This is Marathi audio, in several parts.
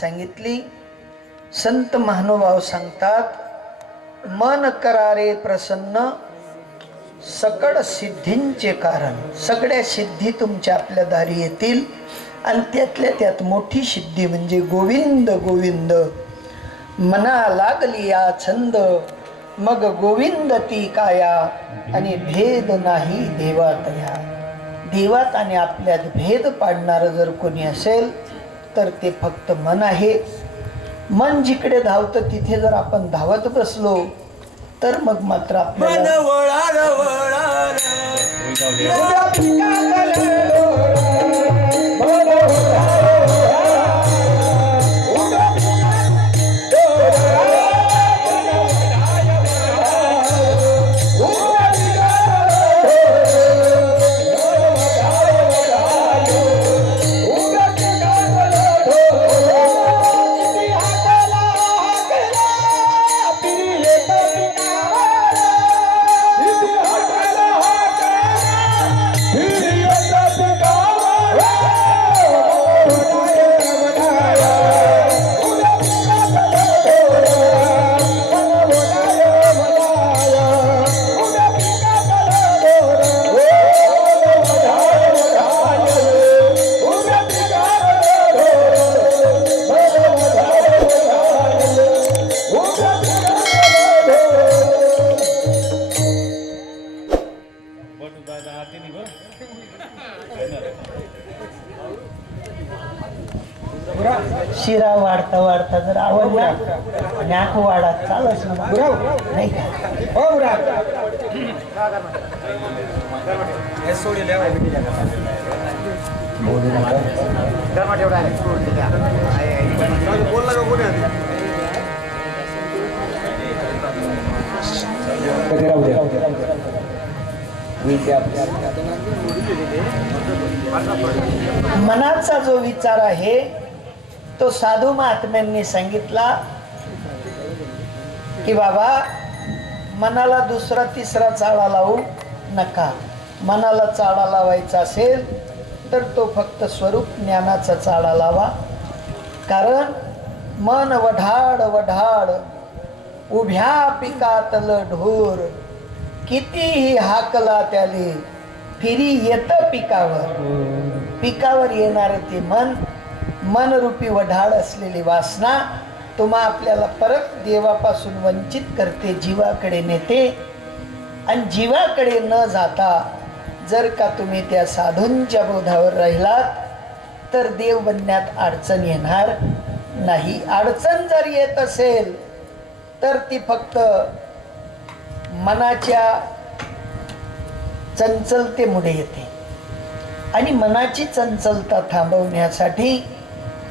सांगितली. संत महानुभाव सांगतात मन करारे प्रसन्न सकळ सिद्धींचे कारण. सगळ्या सिद्धी तुमच्या आपल्या दारी येतील आणि त्यातल्या त्यात मोठी सिद्धी म्हणजे गोविंद गोविंद. मना लागली या छंद मग गोविंद ती काया आणि भेद नाही देवात या. देवात आणि आपल्यात भेद पाडणारं जर कोणी असेल तर ते फक्त मन आहे. मन जिकडे धावतं तिथे जर आपण धावत बसलो तर मग मात्र आपल्याला मनाचा जो विचार आहे तो साधू महात्म्यांनी सांगितला की बाबा मनाला दुसरा तिसरा चाळा लावू नका. मनाला चाळा लावायचा असेल तर तो फक्त स्वरूप ज्ञानाचा चाळा लावा. कारण मन वढाड वढाड उभ्या पिकातल ढोर कितीही हाकला त्याले फिरी येत पिकावर. पिकावर येणार ते मन मनरूपी वढाड असलेली वासना तुम्हा आपल्याला परत देवापासून वंचित करते जीवाकडे नेते. आणि जीवाकडे न जाता जर का तुम्ही त्या साधूंच्या बोधावर राहिलात तर देव बनण्यात अडचण येणार नाही. अडचण जर येत असेल तर ती फक्त मनाच्या चंचलतेमुळे येते. आणि मनाची चंचलता थांबवण्यासाठी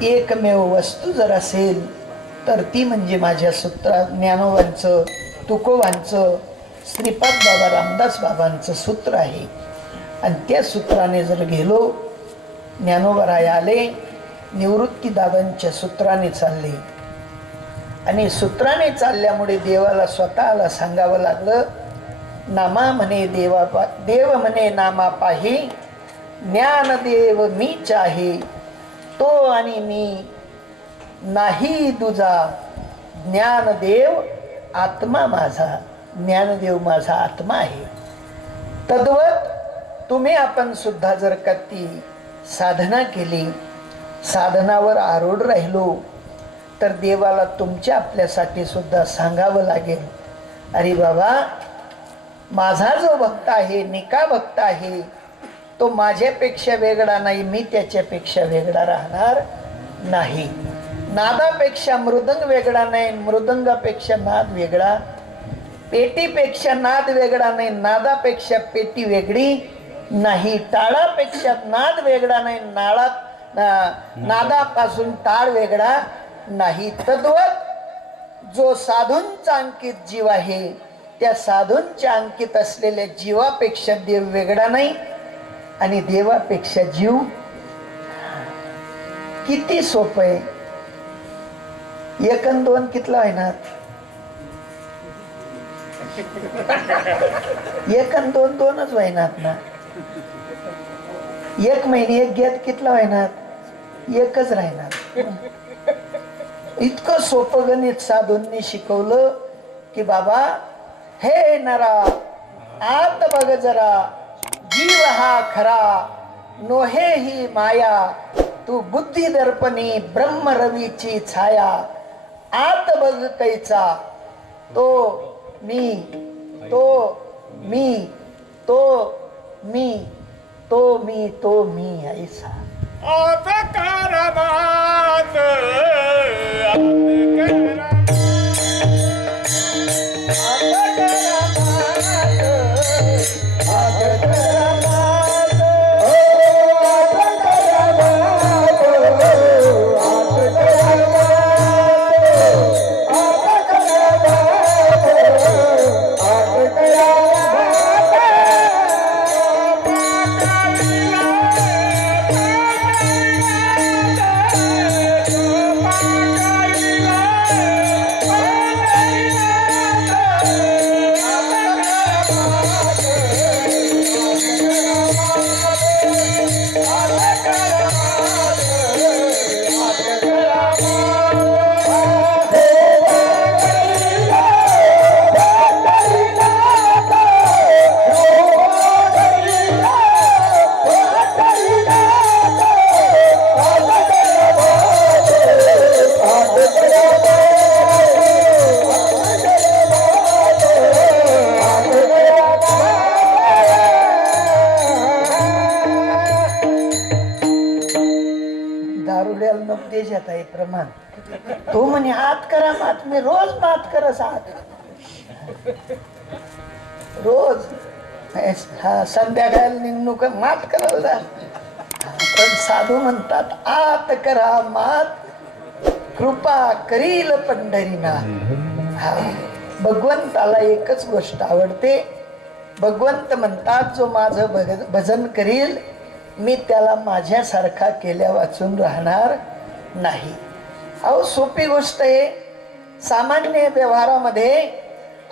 एकमेव वस्तू जर असेल तर ती म्हणजे माझ्या सूत्रा ज्ञानोबांचं तुकोबांचं श्रीपाद बाबा रामदास बाबांचं सूत्र आहे. आणि त्या सूत्राने जर गेलो ज्ञानोबराय आले निवृत्तीदादांच्या सूत्राने चालले. आणि सूत्राने चालल्यामुळे देवाला स्वतःला सांगावं लागलं नामा म्हणे देवा पा देव म्हणे नामा पाही ज्ञानदेव मीच आहे तो आणि मी नाही तुझा ज्ञानदेव आत्मा माझा ज्ञानदेव माझा आत्मा आहे. तद्वत तुम्ही आपण सुद्धा जर का ती साधना केली साधनावर आरूढ राहिलो तर देवाला तुमच्या आपल्यासाठी सुद्धा सांगावं लागेल अरे बाबा माझा जो भक्त आहे निका भक्त आहे तो माझ्यापेक्षा वेगळा नाही मी त्याच्यापेक्षा वेगळा राहणार नाही. नादापेक्षा मृदंग वेगळा नाही मृदंगापेक्षा नाद वेगळा. पेटीपेक्षा नाद वेगळा नाही नादापेक्षा पेटी वेगळी. नाही टाळापेक्षा नाद वेगळा नाही नाळात नादापासून टाळ वेगळा नाही. तद्वत जो साधूंचा अंकित जीव आहे त्या साधूंच्या अंकित असलेल्या जीवापेक्षा देव वेगळा नाही आणि देवापेक्षा जीव किती सोपं आहे. एकन दोन कितला आहे ना? एकन दोन दोनच व्हायनात ना? एक महिने एक घेत कितला राहणार एकच राहणार. इतकं सोपं गणित साधूंनी शिकवलं की बाबा हे नरा आत बघ जरा. जीव हा खरा नोहे ही माया. तू बुद्धी दर्पणी ब्रह्म रवीची छाया. आत बघ कैचा तो मी तो मी तो मी तो मी तो मी ऐसा आता करामात दारुड्याला आहे प्रमाण. तो म्हणे हात करा मात मी रोज मात करस हात. रोज. हा संध्याकाळी निघणूक मात करायला पण साधू म्हणतात आत करा मात कृपा करील पंढरीनाथ. हा भगवंताला एकच गोष्ट आवडते. भगवंत म्हणतात जो माझं भजन करील मी त्याला माझ्यासारखा केल्या वाचून राहणार. नाही. अहो सोपी गोष्ट आहे. सामान्य व्यवहारामध्ये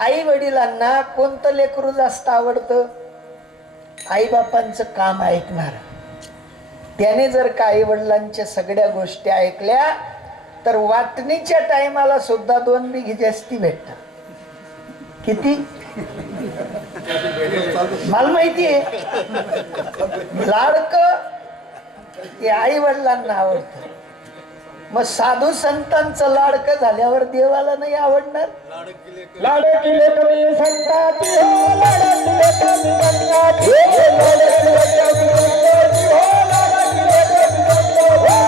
आई वडिलांना कोणतं लेकरू जास्त आवडतं? आईबापांचं काम ऐकणार. त्याने जर का आई वडिलांच्या सगळ्या गोष्टी ऐकल्या तर वाटणीच्या टायमाला सुद्धा दोन बिघी जास्ती भेटतात. किती? मला माहिती आहे. लाडक ते आई वडिलांना आवडतं. मग साधू संतांचं लाडकं झाल्यावर देवाला नाही आवडणार? लाडकी लेकरी संताची हो लाडकी लेकरी संताची हो लाडकी लेकरी संताची हो लाडकी लेकरी संताची हो.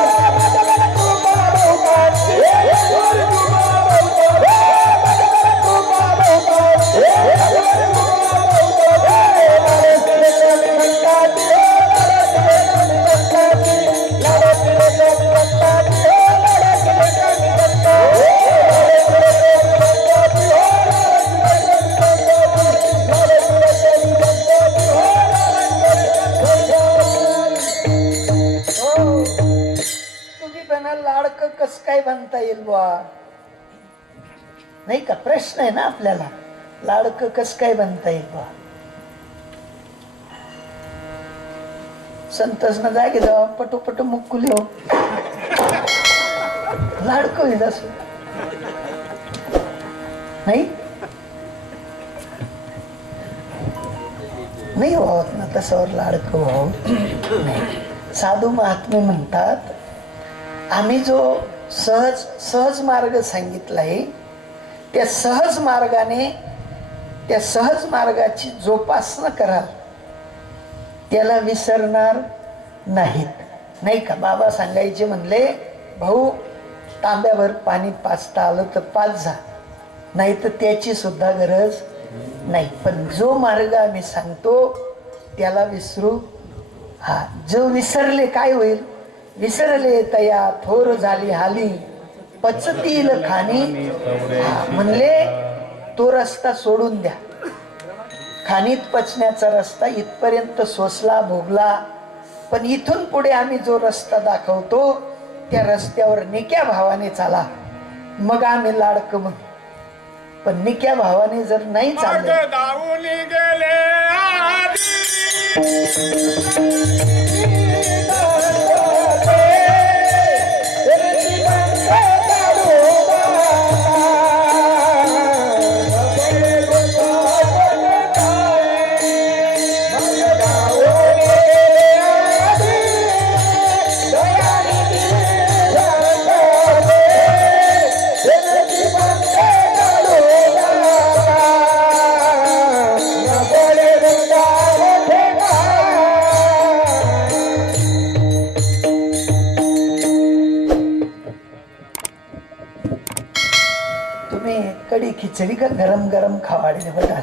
करता येईल बुवा. नाही का? प्रश्न आहे ना आपल्याला. लाडकं कस काय बनता येईल बुवा? संतस न जागे जावा पटो पटो मुक्कुली हो लाडकं होईल असं. नाही? नाही व्हावत ना तसावर लाडकं व्हावं साधू महात्मे म्हणतात आम्ही जो सहज सहज मार्ग सांगितला आहे. त्या सहज मार्गाने त्या सहज मार्गाची जोपासना कराल त्याला विसरणार नाहीत. नाही का? बाबा सांगायचे म्हणले भाऊ तांब्यावर पाणी पाचता आलं तर पाच जा. नाही तर त्याची सुद्धा गरज नाही. पण जो मार्ग आम्ही सांगतो त्याला विसरू हा. जो विसरले काय होईल? विसरले तया थोर झाली हाली. पचतील खाणी. म्हणले तो रस्ता सोडून द्या. खाणीत पचण्याचा रस्ता इथपर्यंत सोसला भोगला. पण इथून पुढे आम्ही जो रस्ता दाखवतो त्या रस्त्यावर निक्या भावाने चाला. मग आम्ही लाडक मग पण निक्या भावाने जर नाही चालले खिचडी का गरम गरम खावाडले बघा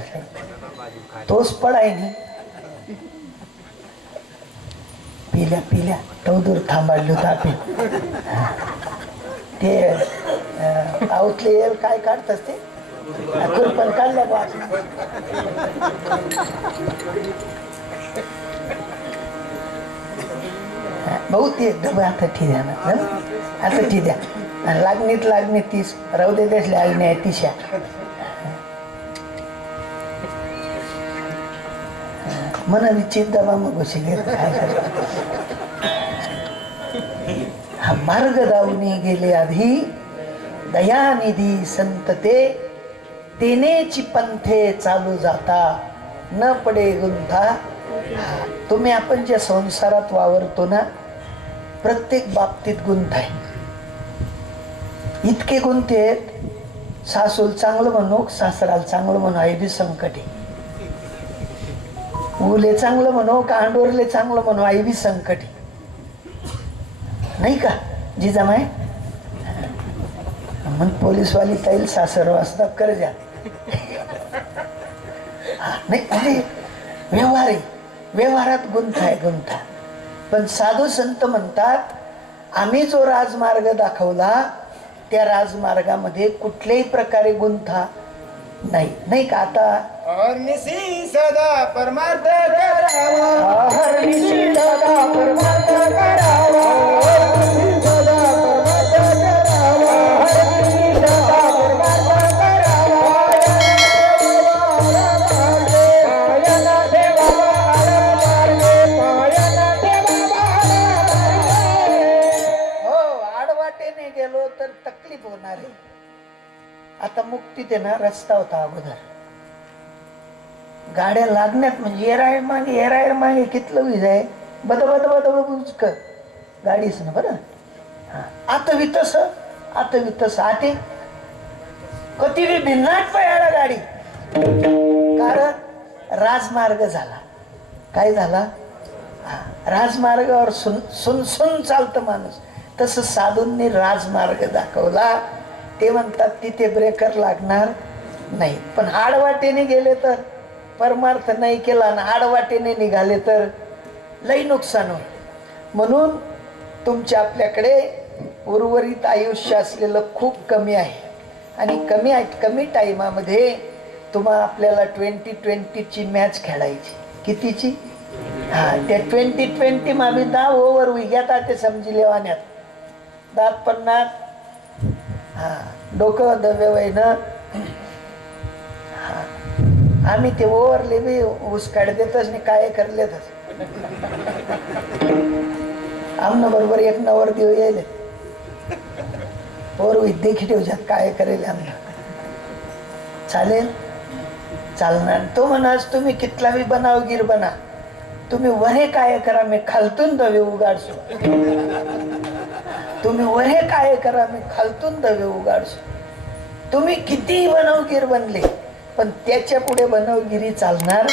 तोच पडाय नहीं पिल्या पिल्या तो दूर थांबाडलो तापे ते अं, आऊतले येल काय काढतात ते? पण काढल्या बा भाऊ ते डबे आता ठीक आहे ना आता ठीक आहे आणि लागणीत लागणी तीस राहू दे त्याच आईने आहे तिशा मना चिंता मग घुशी घेत काय हा मार्ग दावणी गेले आधी. दयानिधी संत ते. तेनेची पंथे चालू जाता. न पडे गुंथा तुम्ही आपण ज्या संसारात वावरतो ना प्रत्येक बाबतीत गुंत आहे. इतके गुंते आहेत. सासूल चांगलं म्हणू सासराला चांगलं म्हणू आहे बी संकटे उले चांगलं म्हणू का अंडोरले चांगलं म्हणू आई बी संकटे नाही का जिजामाय? मग पोलीसवाली ताईल सासर वाजता कर द्या. हा, नाही म्हणजे व्यवहार आहे. व्यवहारात गुंत आहे गुंथा पण साधू संत म्हणतात आम्ही जो राजमार्ग दाखवला त्या राजमार्गामध्ये कुठल्याही प्रकारे गुंथा नाही. नाही का? आता सदा परमार्थ करावा. तिथे ना रस्ता होता अगोदर. गाड्या लागण्यात म्हणजे एराय मागे येरायर मागे कितलं वीज आहे? बद बद बद बुचक गाडीच ना बरं? आता वितस वितस आता आते कधी बी भिन्नाट पळाला गाडी. कारण राजमार्ग झाला. काय झाला? हा, राजमार्गावर सुन सुन सुन चालतं माणूस. तसं साधूंनी राजमार्ग दाखवला. ते म्हणतात तिथे ब्रेकर लागणार नाही. पण आडवाटेने गेले तर परमार्थ नाही केला आणि आडवाटेने निघाले तर लई नुकसान होईल. म्हणून तुमच्या आपल्याकडे उर्वरित आयुष्य असलेलं खूप कमी आहे. आणि कमी कमी टाईमामध्ये तुम्हा आपल्याला ट्वेंटी ट्वेंटीची मॅच खेळायची. कितीची? हा त्या ट्वेंटी ट्वेंटी आम्ही दहा ओव्हर विघ्यात ते समजी लेवाण्यात. दात पन्नास हा डोकं दव्य वयनं हा. आम्ही ते ओवरले बी ऊस काढ देतच नाही काय करलेतच आमना बरोबर एक नवर देऊ येईल पोर विद्येखी ठेवच्यात काय करेल आमना. चालेल? चालणार. तो म्हणास तुम्ही कितला बी बनावगीर बना. तुम्ही वरे काय करा मी खालतून दवे उगाडसो. तुम्ही वरे काय करा मी खालतून दवे उगाडसो तुम्ही कितीही बनवगीर बनले पण त्याच्या पुढे बनवगिरी चालणार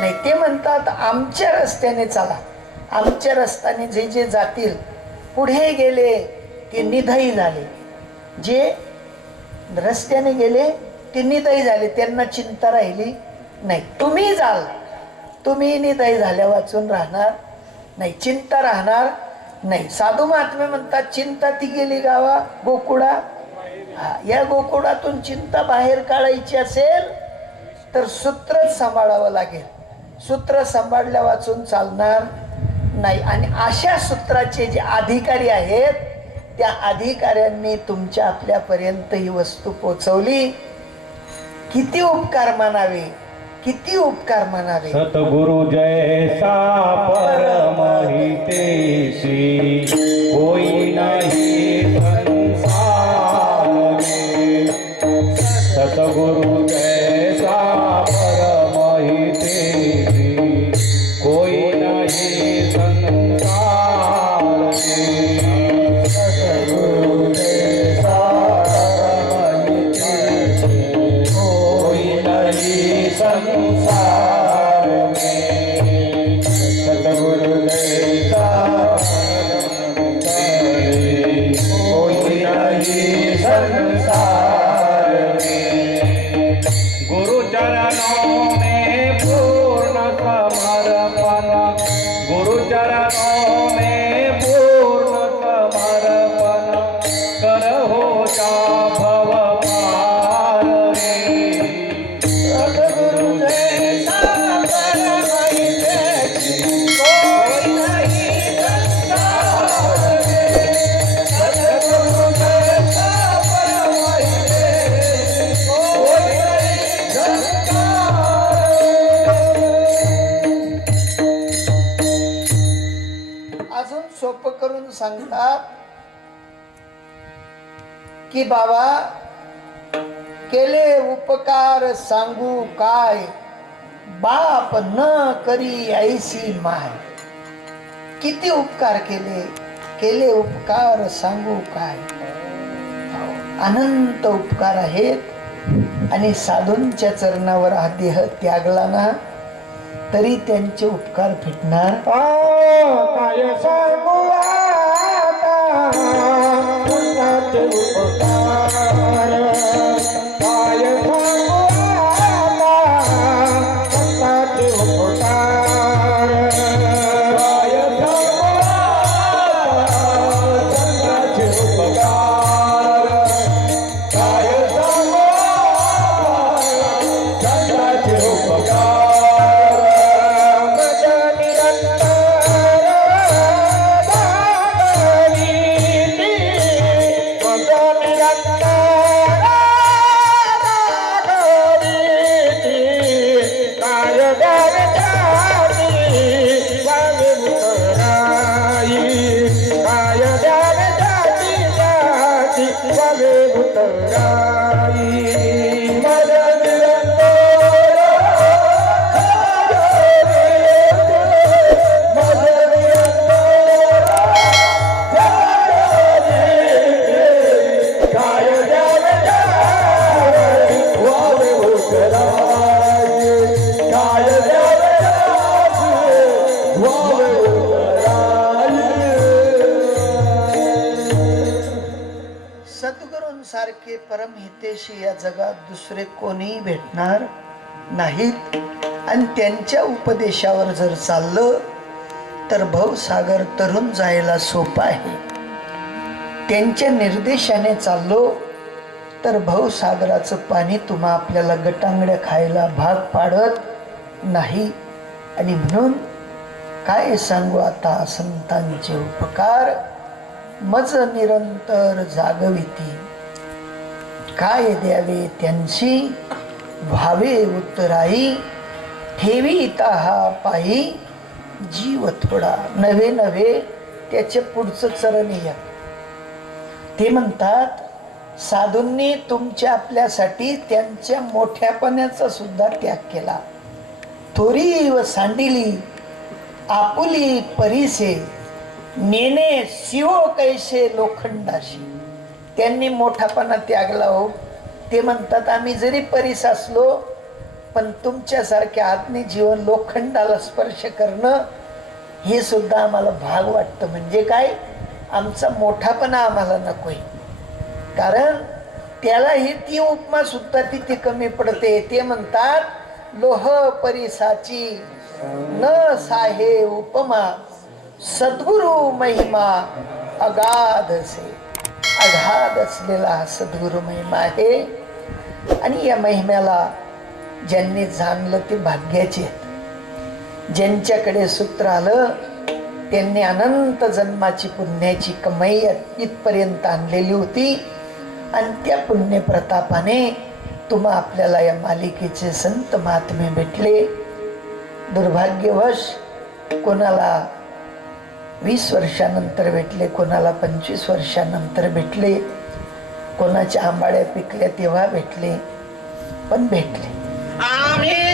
नाही. ते म्हणतात आमच्या रस्त्याने चाला. आमच्या रस्त्याने जे जे जातील पुढे गेले ते निधई झाले. जे रस्त्याने गेले ते निधई झाले त्यांना चिंता राहिली नाही. तुम्ही जाल. तुम्ही निधई झाल्या वाचून राहणार नाही. चिंता राहणार नाही साधू महात्मे म्हणतात चिंता ती गेली गावा गोकुळा. हा, या गोकुळातून चिंता बाहेर काढायची असेल तर सूत्रच सांभाळावं लागेल. सूत्र सांभाळल्या वाचून चालणार नाही. आणि अशा सूत्राचे जे अधिकारी आहेत त्या अधिकाऱ्यांनी तुमच्या आपल्यापर्यंत ही वस्तू पोचवली. किती उपकार मानावे? किती उपकार म्हणावे? सद्गुरु जैसा परम होई नाही नहीं सोपं करून सांगतात की बाबा केले उपकार सांगू काय? बाप न करी ऐसी माय. किती उपकार केले? केले उपकार सांगू काय? अनंत उपकार आहेत आणि साधूंच्या चरणावर हा देह त्यागला ना तरी त्यांचे उपकार फिटणार काय सांगू काय उपकार? दुसरे कोणीही भेटणार नाहीत. आणि त्यांच्या उपदेशावर जर चाललं तर भवसागर तरुण जायला सोपं आहे. त्यांच्या निर्देशाने चाललो तर भवसागराचं पाणी तुम्हा आपल्याला गटांगड्या खायला भाग पाडत नाही. आणि म्हणून काय सांगू आता संतांचे उपकार? मज निरंतर जागविती. काय द्यावे त्यांची? व्हावे उत्तराई. ठेवी हा पायी. जीव थोडा. नवे नवे. त्याचे पुढचं चरण ते म्हणतात साधूंनी तुमच्या आपल्यासाठी त्यांच्या मोठ्यापणाचा सुद्धा त्याग केला. थोरी व सांडिली आपुली परीसे. नेने शिव कैसे लोखंडाशी. त्यांनी मोठापणा त्यागला हो. ते म्हणतात आम्ही जरी परीस असलो पण तुमच्यासारख्या आत्मी जीवन लोखंडाला स्पर्श करणं हे सुद्धा आम्हाला भाग वाटतं. म्हणजे काय? आमचा मोठापणा आम्हाला नकोय. कारण त्याला ही ती उपमा सुद्धा तिथे कमी पडते. ते म्हणतात लोह परिसाची न साहे उपमा सद्गुरु महिमा अगाध से अगाध असलेला हा सद्गुरु महिमा आहे. आणि या महिम्याला ज्यांनी जाणलं ते भाग्याचे आहेत. ज्यांच्याकडे सूत्र आलं त्यांनी अनंत जन्माची पुण्याची कमाई इथपर्यंत आणलेली होती. आणि त्या पुण्यप्रतापाने तुम्हा आपल्याला या मालिकेचे संत महात्मे भेटले. दुर्भाग्यवश कोणाला वीस वर्षानंतर भेटले कोणाला पंचवीस वर्षानंतर भेटले कोणाच्या आंबाड्या पिकल्या तेव्हा भेटले पण भेटले. आम्ही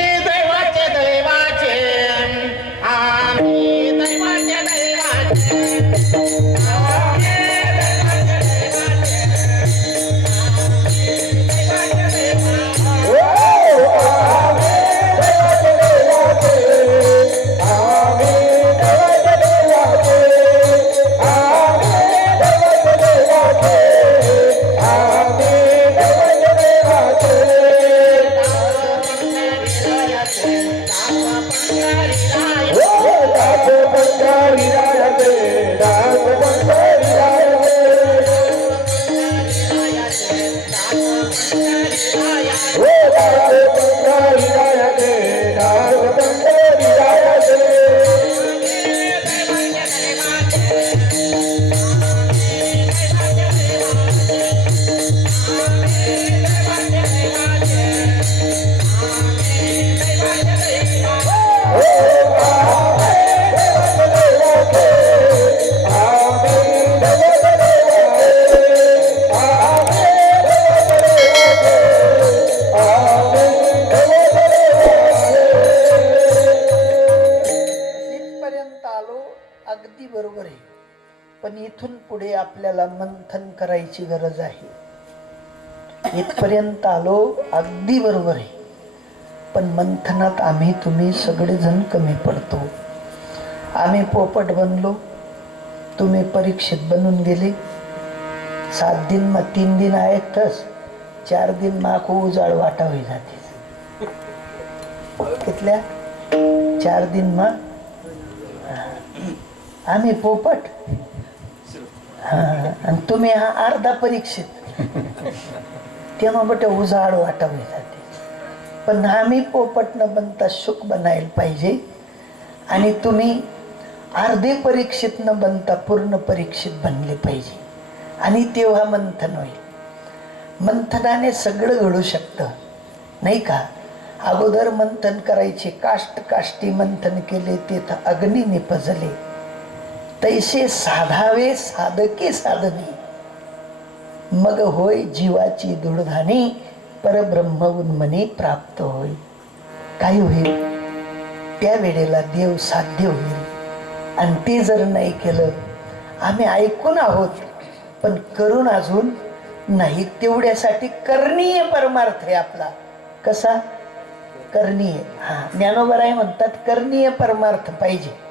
करायची गरज आहे. इथपर्यंत आलो अगदी बरोबर आहे. पण मंथनात आम्ही तुम्ही सगळेजण कमी पडतो. आम्ही पोपट बनलो. तुम्ही परीक्षित बनून गेले. सात दिन मग तीन दिन आहेतच चार दिन माख उजाड वाटावी जाते. कितल्या चार दिन मग आम्ही पोपट. हा, आणि तुम्ही हा अर्धा परीक्षित. तेव्हा बट उजाड वाटावी जाते. पण आम्ही पोपट न बनता शुक बनायला पाहिजे. आणि तुम्ही अर्धे परीक्षित न बनता पूर्ण परीक्षित बनले पाहिजे. आणि तेव्हा मंथन होईल. मंथनाने सगळं घडू शकतं. नाही का? अगोदर मंथन करायचे काष्ट काष्टी मंथन केले तेथ अग्नी निपजले तैसे साधावे साधके साधने. मग होय जीवाची दुर्धानी परब्रह्म उन्मनी प्राप्त होय. काय होईल? त्या वेळेला देव साध्य होईल. आणि ते जर नाही केलं आम्ही ऐकून आहोत पण करून अजून नाही तेवढ्यासाठी करणीय परमार्थ आहे आपला. कसा? करणीय. हा ज्ञानोबराय म्हणतात करणीय परमार्थ पाहिजे.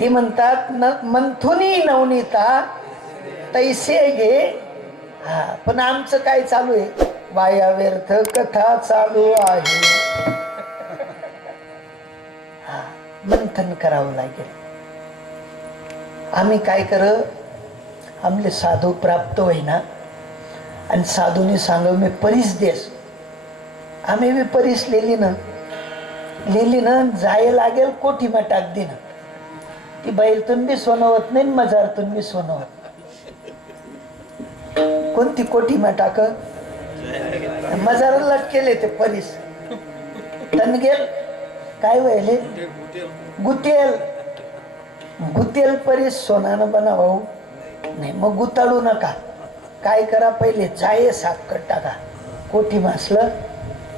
ते म्हणतात न मंथुनी नवनीता तैसे घे हा पण आमचं काय चालू आहे? वाया व्यर्थ कथा चालू आहे. हा मंथन करावं लागेल. आम्ही काय कर? आमले साधू प्राप्त होईना. आणि साधूने सांग मी परीस देस. आम्ही बी परीस लिहिली ना लिहिली ना जाय लागेल कोठी मटात ना ती बैलतून बी होत नाही मजारतून बी सोनवत. कोणती कोठी टाक? मजाराला केले ते परीस तनगेल काय व्हायले गुतेल. गुतेल परीस सोनानं बनाव. नाही मग गुताळू नका. काय करा पहिले? जाये साखर टाका. कोठी मासलं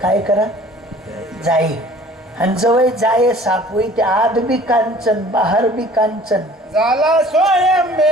काय करा? जाई. आणि जवळ जाये सापवी ते आत बी कांचन बाहेर बी कांचन झाला स्वयं